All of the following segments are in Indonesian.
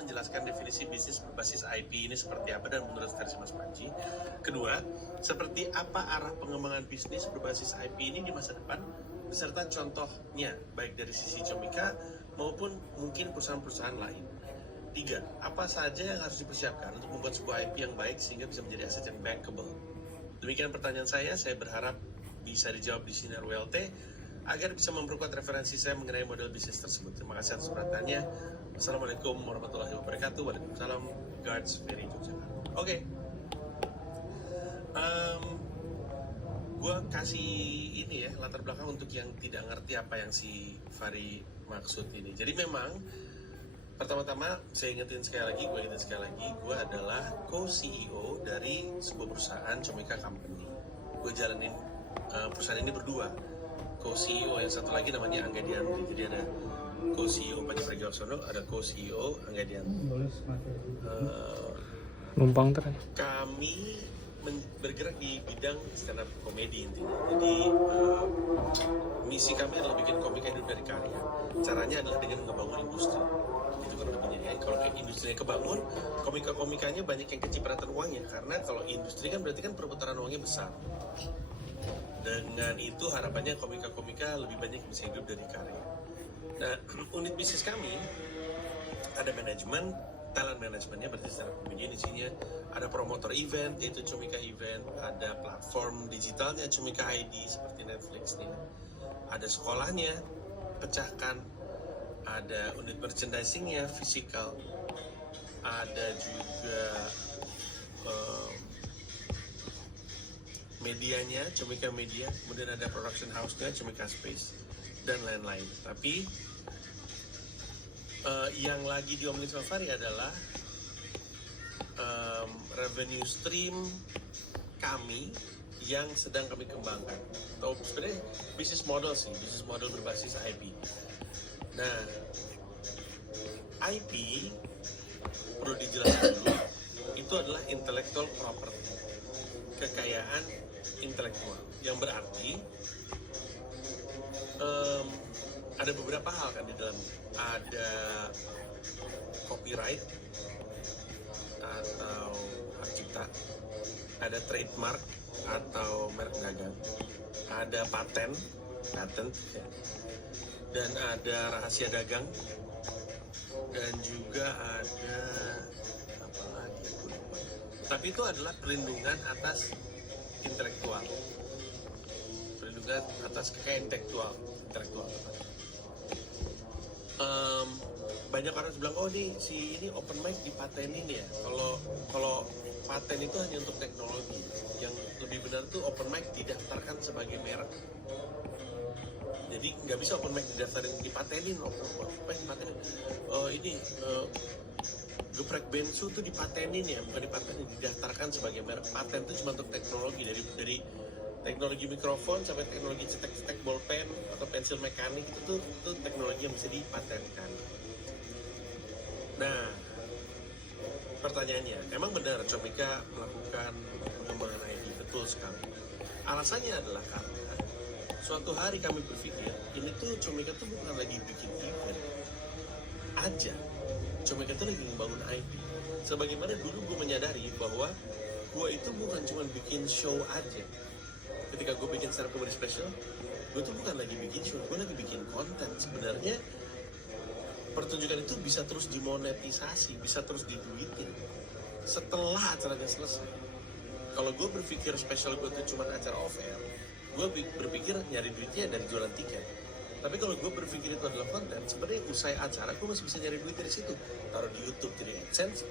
menjelaskan definisi bisnis berbasis IP ini seperti apa dan menurut versi Mas Panji. Kedua, seperti apa arah pengembangan bisnis berbasis IP ini di masa depan, beserta contohnya baik dari sisi Comika maupun mungkin perusahaan-perusahaan lain. Tiga, apa saja yang harus dipersiapkan untuk membuat sebuah IP yang baik sehingga bisa menjadi aset yang bankable. Demikian pertanyaan saya berharap bisa dijawab di Sinar WLT agar bisa memperkuat referensi saya mengenai model bisnis tersebut. Terima kasih atas perhatiannya. Wassalamualaikum warahmatullahi wabarakatuh. Waalaikumsalam. Guards Ferry Yogyakarta. Oke. Gue kasih ini ya latar belakang untuk yang tidak ngerti apa yang si Fari maksud ini. Jadi memang pertama-tama saya ingetin sekali lagi, gue adalah co-CEO dari sebuah perusahaan Comika Company. Gue jalanin perusahaan ini berdua. Co-CEO yang satu lagi namanya Angga Diandri. Jadi ada co-CEO Panji Pragiwaksono, ada co-CEO Angga Diandri. Numpang tren. Kami bergerak di bidang stand up komedi intinya. Jadi misi kami adalah bikin komika hidup dari karya. Caranya adalah dengan ngebangun industri. Itu kan udah punya. Kalau industrinya kebangun, komika-komikanya banyak yang kecipratan uangnya. Karena kalau industri kan berarti kan perputaran uangnya besar. Dengan itu harapannya komika-komika lebih banyak bisa hidup dari karya. Nah, unit bisnis kami ada manajemen, talent manajemennya berarti secara komedian isinya ada promotor event yaitu Comika Event, ada platform digitalnya Comika ID seperti Netflix nih, ada sekolahnya Pecahkan, ada unit merchandisingnya Physical, ada juga medianya Comika Media, kemudian ada production house-nya Comika Space dan lain-lain. Tapi yang lagi diomongin sama Fari adalah revenue stream kami yang sedang kami kembangkan. Atau sebenarnya bisnis model berbasis IP. Nah, IP perlu dijelaskan dulu, itu adalah intellectual property, kekayaan intelektual, yang berarti ada beberapa hal kan di dalamnya. Ada copyright atau hak cipta, ada trademark atau merek dagang, ada patent ya, dan ada rahasia dagang, dan juga ada apa lagi aku lupa. Tapi itu adalah perlindungan atas intelektual, perlindungan atas kekayaan intelektual. Banyak orang bilang, oh ini open mic dipatenin ya. Kalau paten itu hanya untuk teknologi. Yang lebih benar tuh open mic didaftarkan sebagai merek. Jadi nggak bisa open mic didaftarin dipatenin. Open mic dipatenin. Geprek bensu tuh dipatenin ya, bukan dipatenin, didaftarkan sebagai merek. Paten itu cuma untuk teknologi, dari teknologi mikrofon sampai teknologi cetek-cetek bolpen atau pensil mekanik itu teknologi yang bisa dipatenkan. Nah, pertanyaannya, emang benar Comika melakukan pengembangan ID? Betul sekali. Alasannya adalah karena suatu hari kami berpikir ini tuh Comika tuh bukan lagi bikin event aja, Comika tuh lagi membangun IP. Sebagaimana dulu gue menyadari bahwa gue itu bukan cuma bikin show aja. Ketika gue bikin stand up comedy special, gue tuh bukan lagi bikin show, gue lagi bikin konten. Sebenarnya pertunjukan itu bisa terus dimonetisasi, bisa terus diduitin setelah acaranya selesai. Kalau gue berpikir special gue tuh cuma acara off air, gue berpikir nyari duitnya dari jualan tiket. Tapi kalau gue berpikir itu adalah konten, sebenarnya usai acara gue masih bisa nyari duit dari situ. Taruh di YouTube jadi AdSense,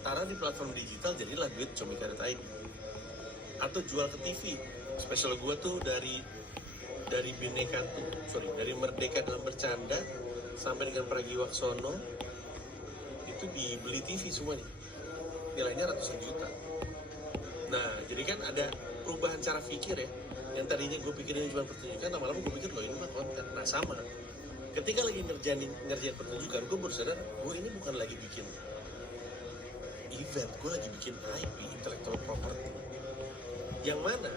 taruh di platform digital jadilah duit comika.id, atau jual ke TV. Special gue tuh dari Merdeka dalam Bercanda sampai dengan Pragiwaksono itu dibeli TV semuanya, nilainya ratusan juta. Nah, jadi kan ada perubahan cara pikir ya. Yang tadinya gue pikirin cuma pertunjukan, lama-lama gue pikir loh ini mah konten. Nah sama, ketika lagi ngerjain pertunjukan, gue baru sadar gue ini bukan lagi bikin event, gue lagi bikin IP, intellectual property, yang mana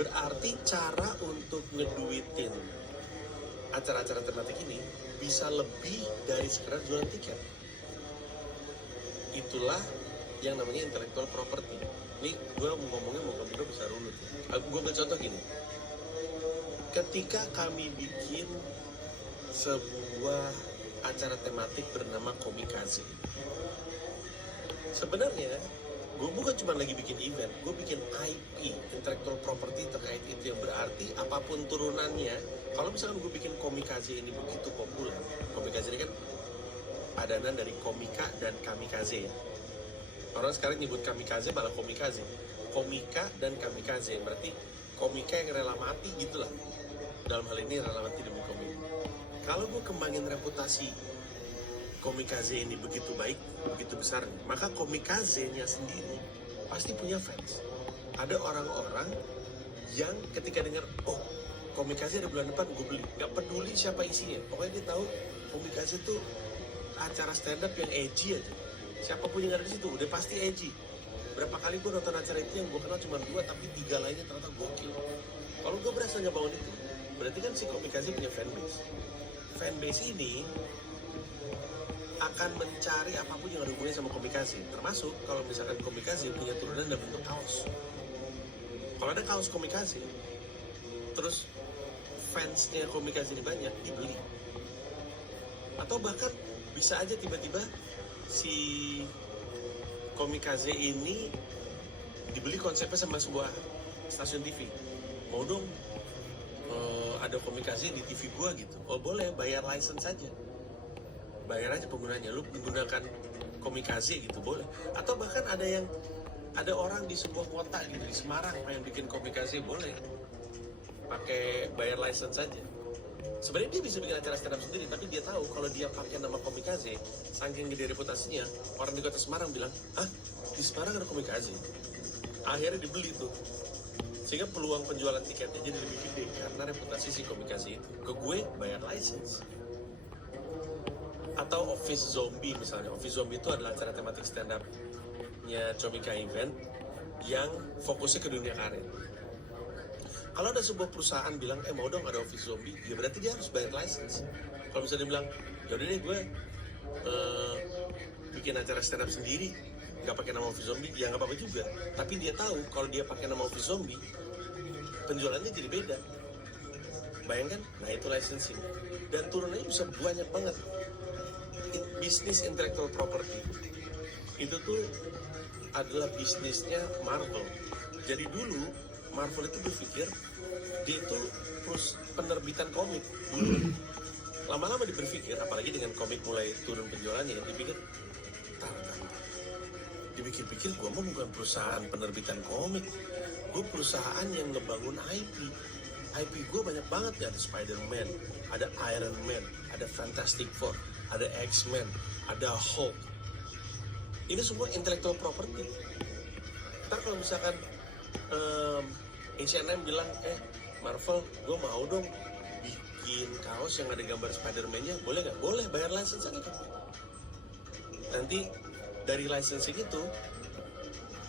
berarti cara untuk ngeduitin acara-acara tematik ini bisa lebih dari sekedar jualan tiket. itulah yang namanya intellectual property. Ini gue ngomongnya moga-moga bisa runut. Gue ambil contoh gini. Ketika kami bikin sebuah acara tematik bernama Komikaze, sebenarnya gue bukan cuma lagi bikin event, gue bikin IP, intellectual property terkait itu, yang berarti apapun turunannya. Kalau misalkan gue bikin Komikaze ini begitu populer, Komikaze ini kan padanan dari komika dan kamikaze ya. Orang sekarang nyebut kamikaze malah komikaze. Komika dan kamikaze, berarti komika yang rela mati gitulah. Dalam hal ini rela mati demi komika. Kalau gue kembangin reputasi komikaze ini begitu baik, begitu besar, maka komikaze-nya sendiri pasti punya fans. Ada orang-orang yang ketika dengar, oh komikaze ada bulan depan, gue beli. Gak peduli siapa isinya, pokoknya dia tahu komikaze tuh acara stand up yang edgy aja. Siapapun yang ada di situ udah pasti edgy. Berapa kali gue nonton acara itu yang gue kenal cuma 2, tapi 3 lainnya ternyata gokil. Kalau gue berhasil ngebangun itu, berarti kan si Komikaze punya fanbase. Fanbase ini akan mencari apapun yang ada hubungannya sama Komikaze. Termasuk kalau misalkan Komikaze punya turunan dalam bentuk kaos. Kalau ada kaos Komikaze, terus fansnya Komikaze ini banyak, dibeli. Atau bahkan bisa aja tiba-tiba si Komikaze ini dibeli konsepnya sama sebuah stasiun TV. Mau dong ada Komikaze di TV gua gitu. Oh boleh, bayar license saja. Bayar aja penggunanya, lu menggunakan Komikaze gitu boleh. Atau bahkan ada orang di sebuah kota gitu, di Semarang yang bikin Komikaze, boleh. Pakai bayar license saja. Sebenarnya dia bisa bikin acara stand up sendiri, tapi dia tahu kalau dia pakai nama Komikaze, saking gede reputasinya, orang di kota Semarang bilang, ah di Semarang ada Komikaze. Akhirnya dibeli tuh, sehingga peluang penjualan tiketnya jadi lebih gede karena reputasi si Komikaze itu. Ke gue bayar license. Atau Office Zombie misalnya. Office Zombie itu adalah acara tematik stand up-nya Comika Event yang fokusnya ke dunia karir. Kalau ada sebuah perusahaan bilang, mau dong ada Office Zombie, ya berarti dia harus bayar license. Kalau misalnya dia bilang, yaudah deh gue bikin acara stand up sendiri, nggak pakai nama Office Zombie, ya nggak apa-apa juga. Tapi dia tahu kalau dia pakai nama Office Zombie, penjualannya jadi beda. Bayangkan, nah itu licensing. Dan turunannya bisa banyak banget. Bisnis intellectual property itu tuh adalah bisnisnya Marvel. Jadi dulu Marvel itu berpikir dia itu terus penerbitan komik dulu. Lama-lama dia berpikir, apalagi dengan komik mulai turun penjualannya, dipikir, dipikir-pikir gue mah bukan perusahaan penerbitan komik, gue perusahaan yang ngebangun IP. IP gue banyak banget ya, ada Spider-Man, ada Iron Man, ada Fantastic Four, ada X-Men, ada Hulk. Ini semua intellectual property. Ntar kalau misalkan H&M bilang, Marvel, gue mau dong bikin kaos yang ada gambar Spider-Man-nya, boleh nggak? Boleh, bayar license aja kan. Nanti dari licensing itu,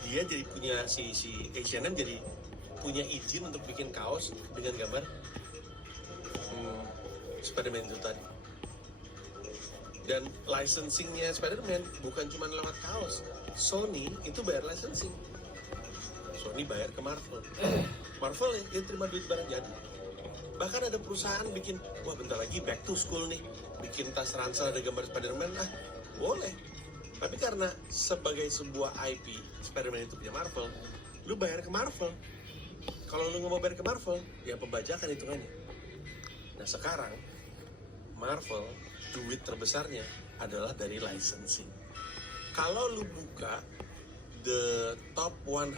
dia jadi punya, si H&M jadi punya izin untuk bikin kaos dengan gambar Spider-Man itu tadi. Dan licensingnya Spider-Man bukan cuma lewat kaos. Sony itu bayar licensing. Sony bayar ke Marvel. Marvel ya, dia terima duit barang jadi. Bahkan ada perusahaan bikin, wah bentar lagi back to school nih, bikin tas ransel ada gambar Spider-Man, boleh. Tapi karena sebagai sebuah IP, Spider-Man itu punya Marvel, lu bayar ke Marvel. Kalau lu nggak mau bayar ke Marvel, ya pembajakan hitungannya. Nah sekarang, Marvel, duit terbesarnya adalah dari licensing. Kalau lu buka the top 100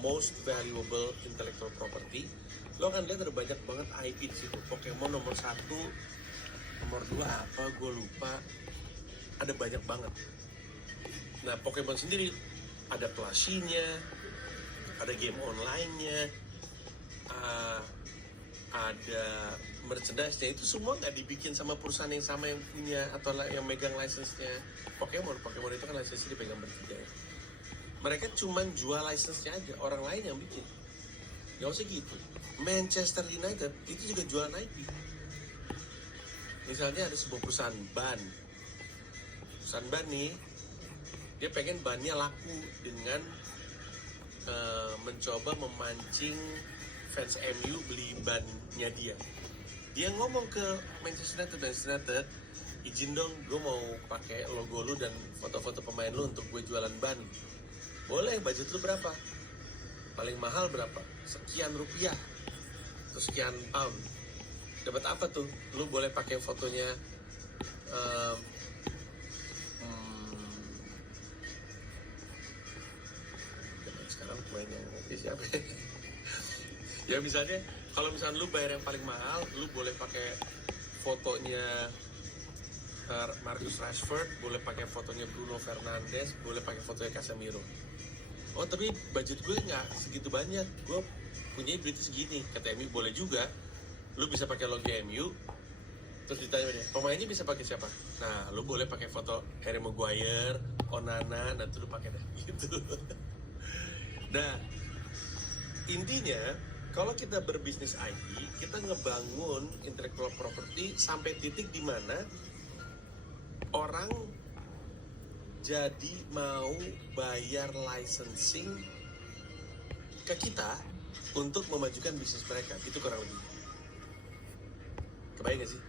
most valuable intellectual property, lo akan lihat ada banyak banget IP di situ. Pokemon nomor 1, nomor 2 apa, gue lupa. Ada banyak banget. Nah, Pokemon sendiri ada plushie-nya, ada game online-nya, ada merchandise-nya. Itu semua nggak dibikin sama perusahaan yang sama yang punya atau yang megang license-nya Pokemon. Pokemon itu kan license-nya dipegang bertiga ya. Mereka cuma jual license-nya aja, orang lain yang bikin. Gak usah gitu. Manchester United itu juga jualan IP. Misalnya ada sebuah perusahaan ban. Perusahaan ban nih Dia pengen bannya laku dengan mencoba memancing fans MU beli bannya dia. Dia ngomong ke Manchester United, izin dong, gue mau pakai logo lu dan foto-foto pemain lu untuk gue jualan ban. Boleh, budget lu berapa? Paling mahal berapa? Sekian rupiah atau sekian pound. Dapat apa tuh? Lu boleh pakai fotonya sekarang pemain yang siapa ya? Ya misalnya, kalau misalnya lu bayar yang paling mahal, lu boleh pakai fotonya Marcus Rashford, boleh pakai fotonya Bruno Fernandes, boleh pakai fotonya Casemiro. Oh tapi budget gue nggak segitu banyak, gue punya duit segini. Kata MU boleh juga, lu bisa pakai logo MU. Terus ditanya dia, pemainnya bisa pakai siapa? Nah, lu boleh pakai foto Harry Maguire, Onana, nanti lu pakai dah gitu. Nah, intinya kalau kita berbisnis IP, kita ngebangun intellectual property sampai titik di mana orang jadi mau bayar licensing ke kita untuk memajukan bisnis mereka. Itu kurang lebih. Kebayang gak sih?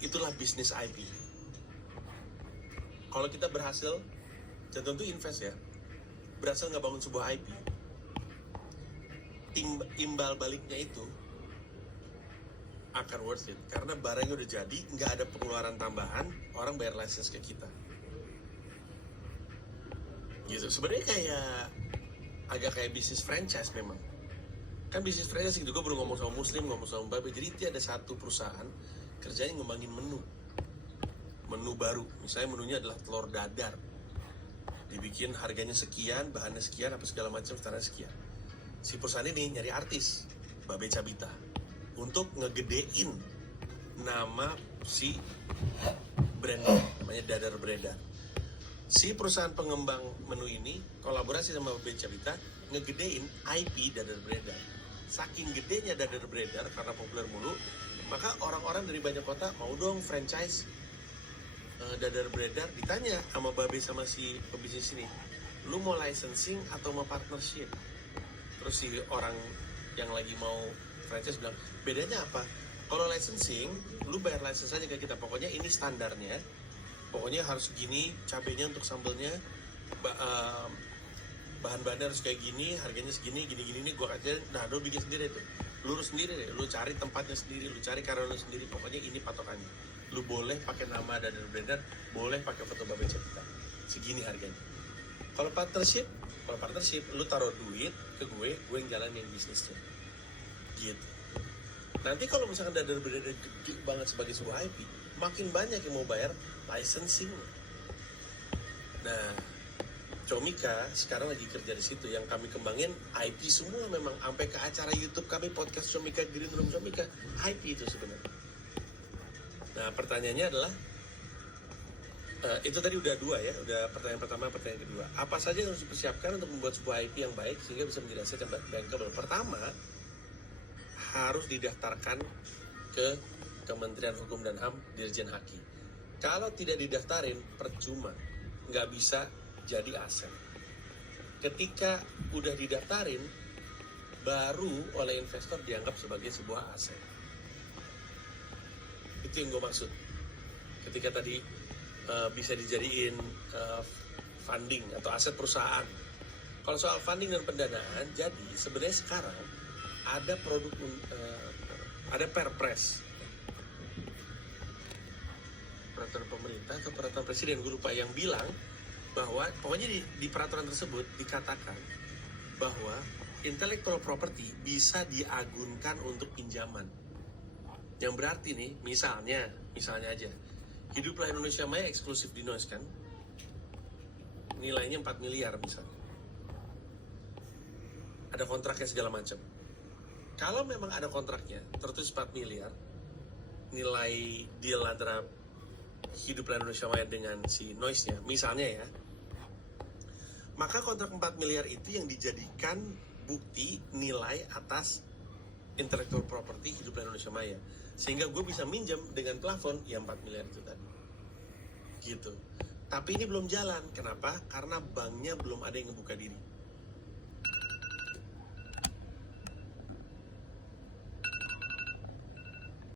Itulah bisnis IP. Kalau kita berhasil, dan tentu invest ya, berhasil ngebangun sebuah IP, imbal baliknya itu akan worth it. Karena barangnya udah jadi, nggak ada pengeluaran tambahan, orang bayar license ke kita. Gitu, sebenarnya agak kayak bisnis franchise memang. Kan bisnis franchise gitu, gue baru ngomong sama Muslim, ngomong sama Babe. Jadi ada satu perusahaan kerjanya ngembangin menu baru. Misalnya menunya adalah telur dadar, dibikin harganya sekian, bahannya sekian, apa segala macam, standar sekian. Si perusahaan ini nyari artis Babe Cabita untuk ngegedein nama si brand, namanya Dadar Beredar. Si perusahaan pengembang menu ini kolaborasi sama Babe Cabita ngegedein IP Dadar Beredar. Saking gedenya Dadar Beredar karena populer mulu, maka orang-orang dari banyak kota mau dong franchise Dadar Beredar. Ditanya sama Babe sama si pebisnis ini, lu mau licensing atau mau partnership? Terus si orang yang lagi mau franchise bilang, bedanya apa? Kalau licensing, lu bayar license aja ke kita. Pokoknya ini standarnya, pokoknya harus gini, cabenya untuk sambelnya, bahan-bahannya harus kayak gini, harganya segini, gini-gini nih gue kasih. Nah, lu bikin sendiri tuh, lu urus sendiri deh, lu cari tempatnya sendiri, lu cari karyawan lu sendiri. Pokoknya ini patokannya. Lu boleh pakai nama Dadar Beredar, boleh pakai foto Babe Cabita, segini harganya. Kalau partnership, lu taruh duit ke gue yang jalanin bisnisnya, gitu. Nanti kalau misalkan Dadar Beredar gede banget sebagai sebuah IP, makin banyak yang mau bayar licensing. Nah, Comika sekarang lagi kerja di situ. Yang kami kembangin IP semua memang, sampai ke acara YouTube kami, podcast Comika, Green Room Comika, IP itu sebenarnya. Nah, pertanyaannya adalah, itu tadi udah dua ya, udah pertanyaan pertama, pertanyaan kedua. Apa saja yang harus dipersiapkan untuk membuat sebuah IP yang baik sehingga bisa menjadi aset yang bankable? Pertama, harus didaftarkan ke Kementerian Hukum dan HAM, Dirjen Haki. Kalau tidak didaftarin, percuma, nggak bisa jadi aset. Ketika udah didaftarin, baru oleh investor dianggap sebagai sebuah aset. Itu yang gue maksud. Ketika tadi bisa dijadiin funding atau aset perusahaan. Kalau soal funding dan pendanaan, jadi sebenarnya sekarang ada produk, ada Perpres, peraturan pemerintah atau peraturan presiden, gue lupa, yang bilang bahwa pokoknya di peraturan tersebut dikatakan bahwa intellectual property bisa diagunkan untuk pinjaman. Yang berarti nih, misalnya aja, Hiduplah Indonesia Maya eksklusif di Noise kan, nilainya 4 miliar misalnya, ada kontraknya segala macam. Kalau memang ada kontraknya tertulis 4 miliar nilai deal antara Hiduplah Indonesia Maya dengan si Noise-nya misalnya ya, maka kontrak 4 miliar itu yang dijadikan bukti nilai atas intellectual property Hiduplah Indonesia Maya, sehingga gue bisa minjem dengan plafon yang 4 miliar itu tadi, gitu. Tapi ini belum jalan. Kenapa? Karena banknya belum ada yang ngebuka diri.